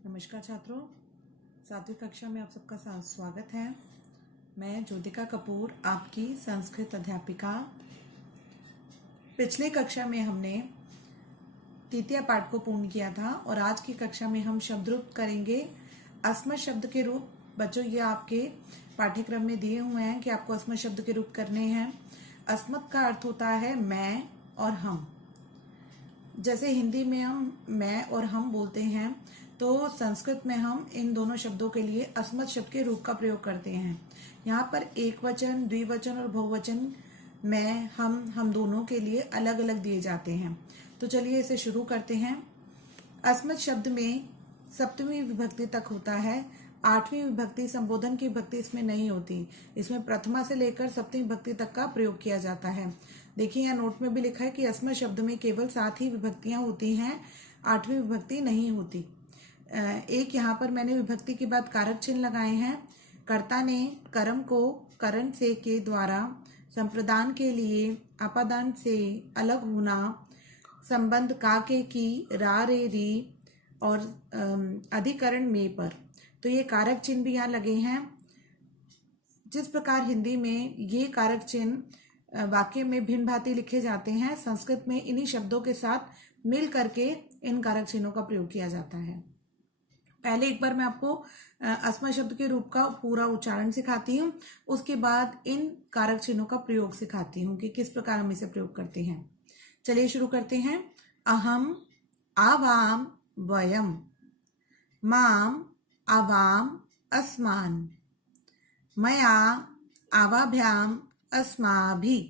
नमस्कार छात्रों, 7वीं कक्षा में आप सबका स्वागत है। मैं ज्योतिका कपूर, आपकी संस्कृत अध्यापिका। पिछले कक्षा में हमने तृतीय पाठ को पूर्ण किया था और आज की कक्षा में हम शब्द रूप करेंगे। अस्मत् शब्द के रूप बच्चों ये आपके पाठ्यक्रम में दिए हुए हैं कि आपको अस्मत् शब्द के रूप करने हैं। अस्मत् का अर्थ होता है मैं और हम। जैसे हिंदी में हम मैं और हम बोलते हैं, तो संस्कृत में हम इन दोनों शब्दों के लिए अस्मत् शब्द के रूप का प्रयोग करते हैं। यहाँ पर एक वचन, द्विवचन और बहुवचन मैं, हम दोनों के लिए अलग अलग दिए जाते हैं। तो चलिए इसे शुरू करते हैं। अस्मत् शब्द में सप्तमी विभक्ति तक होता है। 8वीं विभक्ति, संबोधन की विभक्ति इसमें नहीं होती। इसमें प्रथमा से लेकर सप्तमी विभक्ति तक का प्रयोग किया जाता है। देखिए यहाँ नोट में भी लिखा है कि अस्मत् शब्द में केवल 7 ही विभक्तियां होती हैं, 8वीं विभक्ति नहीं होती। एक यहाँ पर मैंने विभक्ति के बाद कारक चिन्ह लगाए हैं। कर्ता ने कर्म को करण से के द्वारा, संप्रदान के लिए आपादान से अलग होना, संबंध का के की, रा रे री और अधिकरण में पर, तो ये कारक चिन्ह भी यहाँ लगे हैं। जिस प्रकार हिंदी में ये कारक चिन्ह वाक्य में भिन्न भांति लिखे जाते हैं, संस्कृत में इन्हीं शब्दों के साथ मिल करके इन कारक चिन्हों का प्रयोग किया जाता है। पहले एक बार मैं आपको अस्मत् शब्द के रूप का पूरा उच्चारण सिखाती हूँ, उसके बाद इन कारक चिन्हों का प्रयोग सिखाती हूँ कि किस प्रकार हम इसे प्रयोग करते हैं। चलिए शुरू करते हैं। अहम, आवाम, वयम, माम, आवाम, अस्मान, मया, आवाभ्याम, अस्माभिः,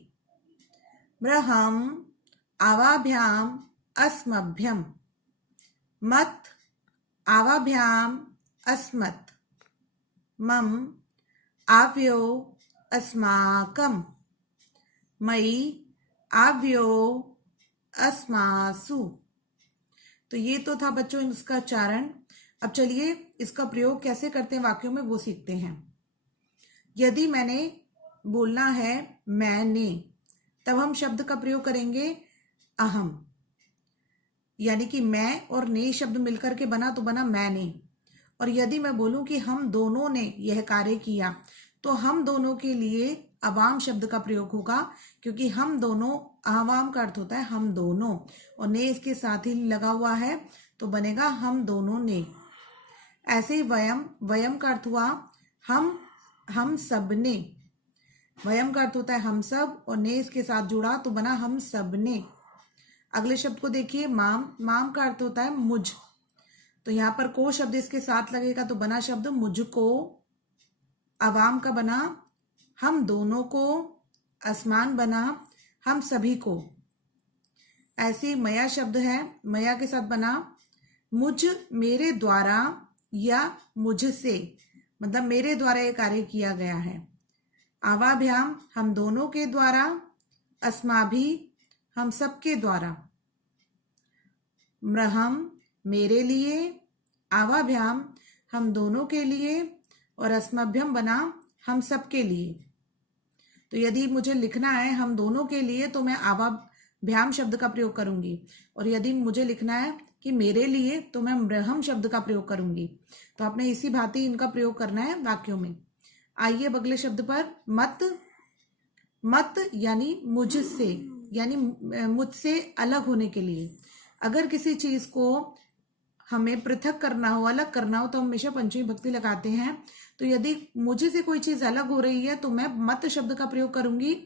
बृहम्, आवाभ्याम, अस्मभ्यम, मत्, आवाभ्याम, अस्मत्, मम, आव्यो, अस्माकं, मयि, आव्यो, अस्मासु। तो ये तो था बच्चों इसका उच्चारण। अब चलिए इसका प्रयोग कैसे करते हैं वाक्यों में वो सीखते हैं। यदि मैंने बोलना है मैंने, तब हम शब्द का प्रयोग करेंगे अहम, यानी कि मैं और ने शब्द मिलकर के बना तो बना मैंने। और यदि मैं बोलूं कि हम दोनों ने यह कार्य किया, तो हम दोनों के लिए अवाम शब्द का प्रयोग होगा, क्योंकि हम दोनों, अवाम का अर्थ होता है हम दोनों, और ने इसके साथ ही लगा हुआ है तो बनेगा हम दोनों ने। ऐसे ही वयम, वयम का अर्थ हुआ हम सब ने। वयम का अर्थ होता है हम सब, और ने इसके साथ जुड़ा तो बना हम सब ने। अगले शब्द को देखिए, माम, माम का अर्थ होता है मुझ, तो यहाँ पर को शब्द इसके साथ लगेगा तो बना शब्द मुझको। अवाम का बना हम दोनों को, आसमान बना हम सभी को। ऐसे मया शब्द है, मया के साथ बना मुझ, मेरे द्वारा या मुझसे, मतलब मेरे द्वारा ये कार्य किया गया है। आवाभ्याम हम दोनों के द्वारा, अस्माभि हम सबके द्वारा, मृहम मेरे लिए, आवाभ्याम हम दोनों के लिए, और अस्मभ्यम बना हम सबके लिए। तो यदि मुझे लिखना है हम दोनों के लिए तो मैं आवाभ्याम शब्द का प्रयोग करूंगी, और यदि मुझे लिखना है कि मेरे लिए तो मैं मृहम शब्द का प्रयोग करूंगी। तो आपने इसी भांति इनका प्रयोग करना है वाक्यों में। आइए अगले शब्द पर, मत, मत यानी मुझसे, यानी मुझसे अलग होने के लिए। अगर किसी चीज को हमें पृथक करना हो, अलग करना हो, तो हम हमेशा पंचमी विभक्ति लगाते हैं। तो यदि मुझे से कोई चीज अलग हो रही है तो मैं मत शब्द का प्रयोग करूंगी,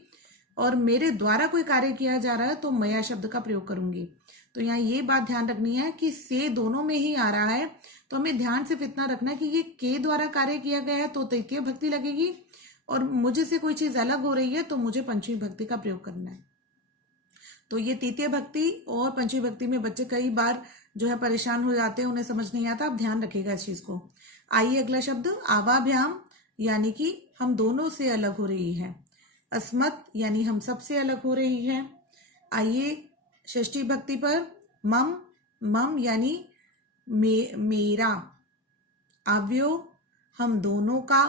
और मेरे द्वारा कोई कार्य किया जा रहा है तो मया शब्द का प्रयोग करूंगी। तो यहाँ ये बात ध्यान रखनी है कि से दोनों में ही आ रहा है, तो हमें ध्यान सिर्फ इतना रखना है कि ये के द्वारा कार्य किया गया है तो तृतीय भक्ति लगेगी, और मुझे से कोई चीज अलग हो रही है तो मुझे पंचमी भक्ति का प्रयोग करना है। तो ये तृतीय भक्ति और पंचमी भक्ति में बच्चे कई बार जो है परेशान हो जाते हैं, उन्हें समझ नहीं आता। आप ध्यान रखिएगा इस चीज को। आइए अगला शब्द, आवाभ्याम यानी कि हम दोनों से अलग हो रही है। अस्मत् यानी हम सबसे अलग हो रही है। आइए षष्ठी भक्ति पर, मम, मम यानी मेरा, आव्यो हम दोनों का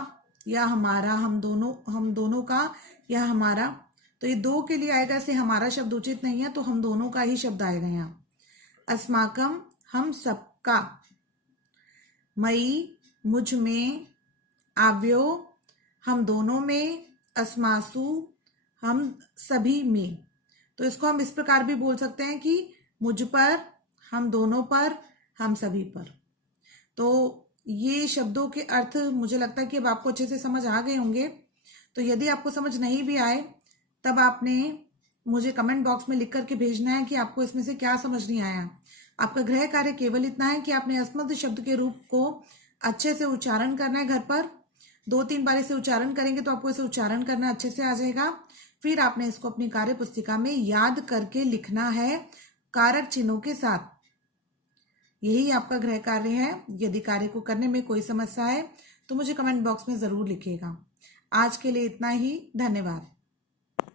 या हमारा, हम दोनों का या हमारा। तो ये दो के लिए आएगा, से हमारा शब्द उचित नहीं है तो हम दोनों का ही शब्द आएगा यहाँ। अस्माकम हम सबका। मई, मुझ में, आव्यो, हम दोनों में, अस्मासु, हम सभी में। तो इसको हम इस प्रकार भी बोल सकते हैं कि मुझ पर, हम दोनों पर, हम सभी पर। तो ये शब्दों के अर्थ मुझे लगता है कि अब आपको अच्छे से समझ आ गए होंगे। तो यदि आपको समझ नहीं भी आए तब आपने मुझे कमेंट बॉक्स में लिख करके भेजना है कि आपको इसमें से क्या समझ नहीं आया। आपका गृह कार्य केवल इतना है कि आपने अस्मद शब्द के रूप को अच्छे से उच्चारण करना है। घर पर 2-3 बार इसे उच्चारण करेंगे तो आपको इसे उच्चारण करना अच्छे से आ जाएगा। फिर आपने इसको अपनी कार्य पुस्तिका में याद करके लिखना है कारक चिन्हों के साथ। यही आपका गृह कार्य है। यदि कार्य को करने में कोई समस्या है तो मुझे कमेंट बॉक्स में जरूर लिखिएगा। आज के लिए इतना ही। धन्यवाद।